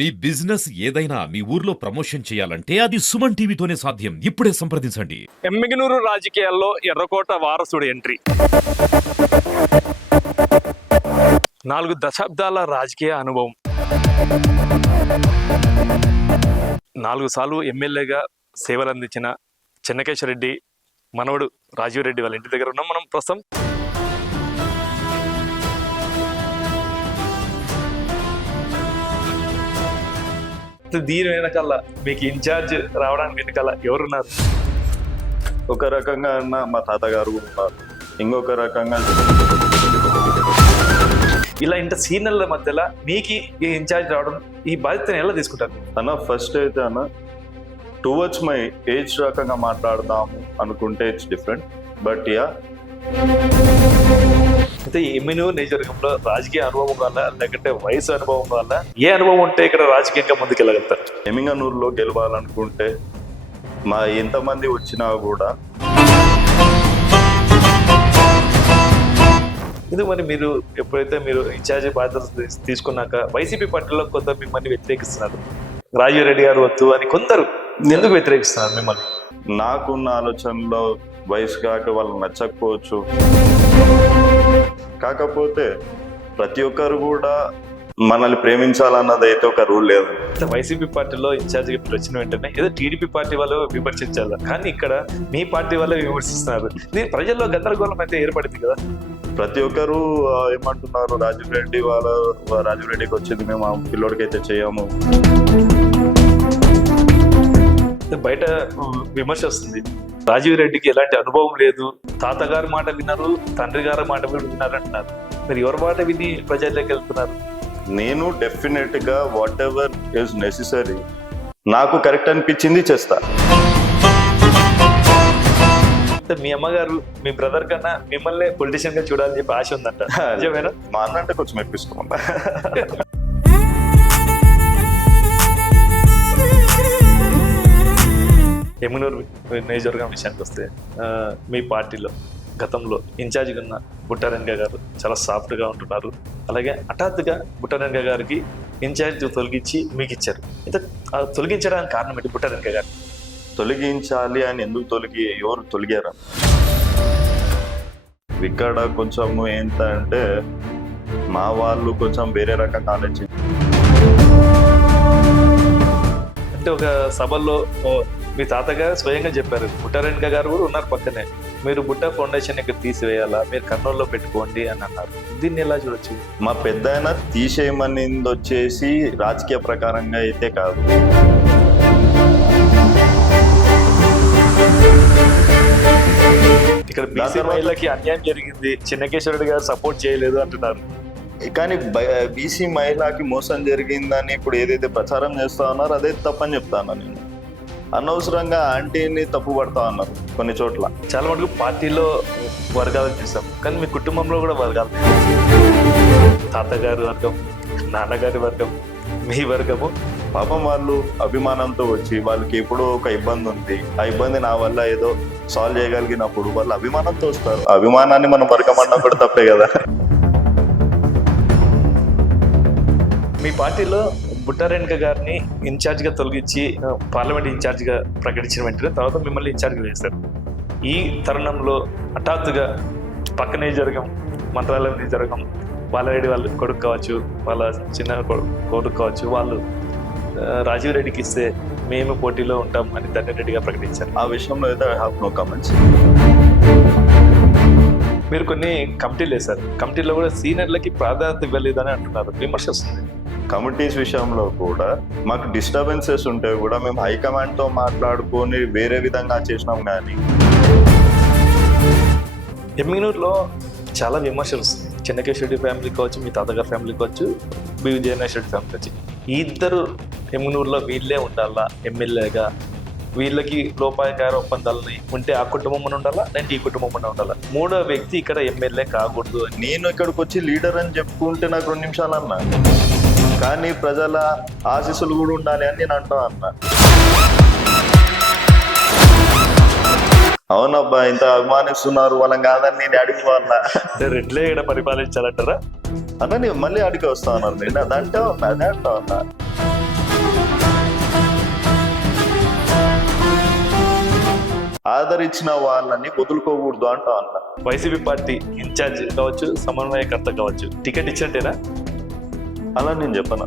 మీ business ఏదైనా మీ ఊర్లో promotion చేయాలంటే అది సుమన్ టీవీతోనే సాధ్యం. ఇప్పుడే సంప్రదించండి. ఎమ్మిగనూరు రాజకీయాల్లో ఎర్రకోట వారసుడు ఎంట్రీ. 4 దశాబ్దాల రాజకీయ అనుభవం, 4 సార్లు ఎమ్మెల్యేగా సేవలు అందించిన చెన్నకేశ్వర రెడ్డి మనవడు రాజీవ్ రెడ్డి వాళ్ళ ఇంటి దగ్గర ఉన్నాం మనం ప్రస్తుతం. దీని వెనకాల మీకు ఇన్ఛార్జ్ రావడానికి వెనకాల ఎవరున్నారు? ఒక రకంగా అన్న మా తాతగారు ఉన్నారు, ఇంకొక రకంగా ఇలా ఇంత సీనియర్ల మధ్యలో మీకు ఈ ఇన్ఛార్జ్ రావడం, ఈ బాధ్యతను ఎలా తీసుకుంటారు అన్న? ఫస్ట్ అయితే అన్న టువర్డ్స్ మై ఏజ్ రకంగా మాట్లాడదాము అనుకుంటే ఇట్స్ డిఫరెంట్, బట్ యా. అయితే ఎమ్మిగనూరు నియోజకవర్గంలో రాజకీయ అనుభవం వల్ల లేకంటే వయసు అనుభవం వల్ల ఏ అనుభవం ఉంటే ఇక్కడ రాజకీయంగా ముందుకెళ్ళగలుగుతారు? ఎమ్మిగనూరులో గెలవాలనుకుంటే మా ఎంతమంది వచ్చినా కూడా ఇది మరి మీరు ఎప్పుడైతే మీరు ఇన్ఛార్జి బాధ్యత తీసుకున్నాక వైసీపీ పార్టీలో కొందరు మిమ్మల్ని వ్యతిరేకిస్తున్నారు. రాజీవ్ రెడ్డి గారు వద్దు అని కొందరు ఎందుకు వ్యతిరేకిస్తున్నారు మిమ్మల్ని? నాకున్న ఆలోచనలో వయసు కాక వాళ్ళు నచ్చకపోవచ్చు, కాకపోతే ప్రతి ఒక్కరు కూడా మనల్ని ప్రేమించాలన్నది అయితే ఒక రూల్ లేదు. వైసీపీ పార్టీలో ఇన్ఛార్జిగా మీరు వచ్చిన వెంటనే ఏదో టీడీపీ పార్టీ వాళ్ళు విమర్శించాలి, కానీ ఇక్కడ మీ పార్టీ వాళ్ళే విమర్శిస్తున్నారు. దీని ప్రజల్లో గందరగోళం అయితే ఏర్పడింది కదా. ప్రతి ఒక్కరు ఏమంటున్నారు, రాజీవ్ రెడ్డికి వచ్చింది మేము ఆ పిల్లోడికి అయితే చేయము. బయట విమర్శ వస్తుంది, రాజీవ్ రెడ్డికి ఎలాంటి అనుభవం లేదు, తాతగారి మాట విన్నారు, తండ్రి గారి మాట విన్నారు అంటున్నారు. మీరు ఎవరి మాట విని ప్రజల్లోకి వెళ్తున్నారు? నేను డెఫినెట్ గా వాట్ ఎవర్ ఇస్ నెసెసరీ నాకు కరెక్ట్ అనిపించింది చేస్తా. మీ అమ్మగారు మీ బ్రదర్ కన్నా మిమ్మల్ని పొలిటీషియన్ గా చూడాలని చెప్పి ఆశ ఉందంట, నిజమేనా? మా అన్న అంటే కొంచెం ఎప్పిస్తున్నా. ఎమ్మిగనూరు నియోజకవర్గం విషయానికి వస్తే మీ పార్టీలో గతంలో ఇన్ఛార్జిగా ఉన్న బుట్టారెడ్డి గారు చాలా సాఫ్ట్గా ఉంటున్నారు. అలాగే హఠాత్తుగా బుట్టారెడ్డి గారికి ఇన్ఛార్జ్ తొలగించి మీకు ఇచ్చారు. అయితే తొలగించడానికి కారణం ఏంటి? బుట్టారెడ్డి గారు తొలగించాలి అని ఎందుకు ఎవరు తొలగారు? ఇక్కడ కొంచెం ఏంటంటే మా వాళ్ళు కొంచెం వేరే రకంగా ఆలోచించారు. అంటే ఒక సభల్లో మీ తాతగారు స్వయంగా చెప్పారు, బుట్టారెడ్డి గారు కూడా ఉన్నారు పక్కనే, మీరు బుట్ట ఫౌండేషన్ ఇక్కడ తీసివేయాలా, మీరు కర్నూలులో పెట్టుకోండి అని అన్నారు. దీన్ని ఎలా చూడొచ్చు? మా పెద్దాయన తీసేయమనింది వచ్చేసి రాజకీయ ప్రకారంగా అయితే కాదు. ఇక్కడ బీసీ మహిళకి అన్యాయం జరిగింది, చెన్నకేశ్వరరెడ్డి గారు సపోర్ట్ చేయలేదు అంటున్నారు. కానీ బీసీ మహిళకి మోసం జరిగిందని ఇప్పుడు ఏదైతే ప్రచారం చేస్తా ఉన్నారో అదే తప్పని చెప్తా ఉన్నా. నేను అనవసరంగా ఆంటీని తప్పు పడతా ఉన్నారు కొన్ని చోట్ల. చాలా మటుకు పార్టీలో వర్గాలు చూసాం, కానీ మీ కుటుంబంలో కూడా వర్గాలు, తాతగారి వర్గం, నాన్నగారి వర్గం, మీ వర్గము. పాపం వాళ్ళు అభిమానంతో వచ్చి వాళ్ళకి ఎప్పుడో ఒక ఇబ్బంది ఉంది, ఆ ఇబ్బంది నా వల్ల ఏదో సాల్వ్ చేయగలిగినప్పుడు వాళ్ళు అభిమానంతో వస్తారు. అభిమానాన్ని మనం వర్గం అన్నా కూడా తప్పే కదా. మీ పార్టీలో బుట్టారెడ్డి గారిని ఇన్ఛార్జ్గా తొలగించి పార్లమెంట్ ఇన్ఛార్జ్గా ప్రకటించిన వెంటనే తర్వాత మిమ్మల్ని ఇన్ఛార్జ్గా వేశారు. ఈ తరుణంలో హఠాత్తుగా పక్క నియోజకవర్గం, మంత్రాలయం నియోజకవర్గం, బాలరెడ్డి వాళ్ళ కొడుకు కావచ్చు, వాళ్ళ చిన్న కొడుకు కావచ్చు, వాళ్ళు రాజీవ్ రెడ్డికి ఇస్తే మేము పోటీలో ఉంటాం అని ధన్యరెడ్డిగా ప్రకటించారు. ఆ విషయంలో అయితే ఐ హావ్ నో కామెంట్స్. మీరు కొన్ని కమిటీలు వేశారు, కమిటీలో కూడా సీనియర్లకి ప్రాధాన్యత ఇవ్వలేదని అంటున్నారు, విమర్శ వస్తుంది. కమిటీస్ విషయంలో కూడా మాకు డిస్టర్బెన్సెస్ ఉంటే కూడా మేము హైకమాండ్తో మాట్లాడుకొని వేరే విధంగా చేసినాం. కానీ ఎమ్మిగనూరులో చాలా విమర్శలు వస్తుంది, చెన్నకేశ్వర ఫ్యామిలీ కావచ్చు, మీ తాతగారి ఫ్యామిలీ కావచ్చు, బి విజయనేశ్వర ఫ్యామిలీ కావచ్చు. ఈ ఇద్దరు ఎమ్మిగనూరులో వీళ్ళే ఉండాలా ఎమ్మెల్యేగా, వీళ్ళకి లోపాయకార ఒప్పందాలని ఉంటే ఆ కుటుంబం ఉండాలా, లేదంటే ఈ కుటుంబం ఉండాలా, మూడో వ్యక్తి ఇక్కడ ఎమ్మెల్యే కాకూడదు అని. నేను ఇక్కడికి వచ్చి లీడర్ అని చెప్పుకుంటే నాకు 2 నిమిషాలు అన్నా, కానీ ప్రజల ఆశీస్సులు కూడా ఉండాలి అని నేను అంటా అన్నా. అవునబ్బా, ఇంత అభిమానిస్తున్నారు వాళ్ళని కాదని నేను అడిగి వాళ్ళ రెడ్లే ఇక్కడ పరిపాలించాలంటారా? అన్న నేను మళ్ళీ అడిగి వస్తా ఉన్నారు. నేను అదంటే అదే అంటా ఉన్నా. ఆదరించిన వాళ్ళని వదులుకోకూడదు అంటా అన్న. వైసీపీ పార్టీ ఇన్ఛార్జ్ కావచ్చు, సమన్వయకర్త కావచ్చు, టికెట్ ఇచ్చినట్టేనా? అలా నేను చెప్పను,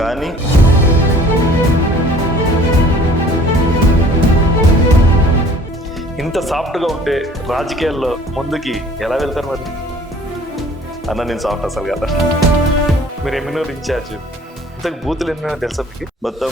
కానీ ఇంత సాఫ్ట్గా ఉంటే రాజకీయాల్లో ముందుకి ఎలా వెళ్తారు మరి? అన్న నేను సాఫ్ట్ అసలు కదా. మీరు ఎమ్మెల్యే ఇన్ఛార్జ్, ఇంతకు బూతులు ఎన్నో తెలుసా మీకు? మొత్తం